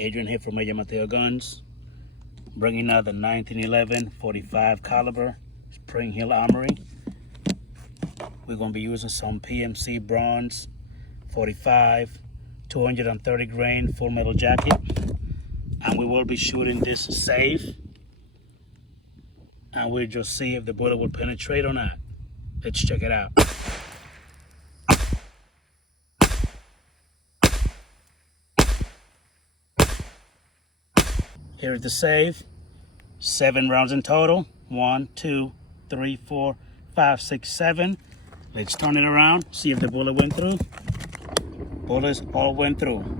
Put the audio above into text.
Adrian here from Major Mateo Guns, bringing out the 1911 45 caliber Spring Hill Armory. We're going to be using some PMC bronze 45, 230 grain full metal jacket, and we will be shooting this safe, and we'll just see if the bullet will penetrate or not. Let's check it out. Here is the save. 7 rounds in total. 1, 2, 3, 4, 5, 6, 7. Let's turn it around, see if the bullet went through. Bullets all went through.